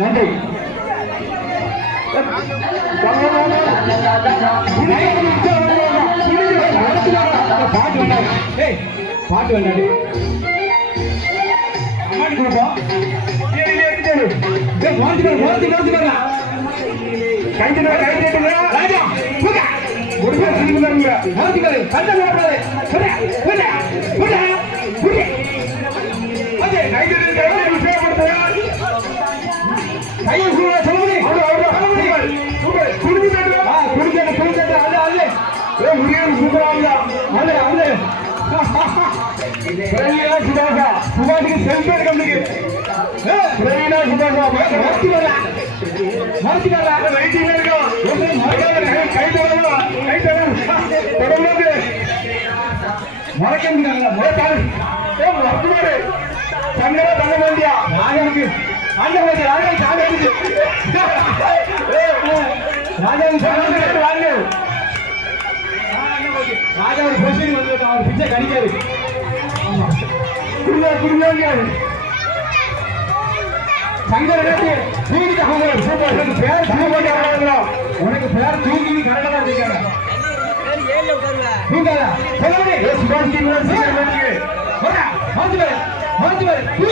நன்றி. பாட்டு வேண்டாம். பாட்டு வேண்டாம். அம்மாடி கொடுப்போம். ராஜா முடிஞ்சா திரும்புங்க. மாத்திக்காரு கண்ட போடாது. அதே கைது கைது விஷயம் கொடுத்தா கையை சூழ சொல்லுங்க. சூப்பர் குடிச்சிட்டு அல்ல அல்ல ஏ முருகன் சூப்பர் ஆகுதா அல்ல அல்ல பிரவீனா சுபாஷா சுபாஷுக்கு செல்பேர் கம்பெனிக்கு பிரவீனா சுபாஷா மாத்திக்காரா ரைட்டிங் இருக்கோம் கை தொடரலாம் கை தொடரும்போது மறக்க முடியாங்க முறைப்பாடு மறக்குமாரு சங்கரா தங்க வேண்டியா ராஜாவுக்கு ராஜாவுக்கு ராஜா ஒரு பொசிஷன் வந்து அவர் பிச்சை கடிக்காரு. சங்கர் தூக்கிட்டு உனக்கு பேர் தூக்கி கரெக்டா தான் இருக்காங்க. சுபாஷ்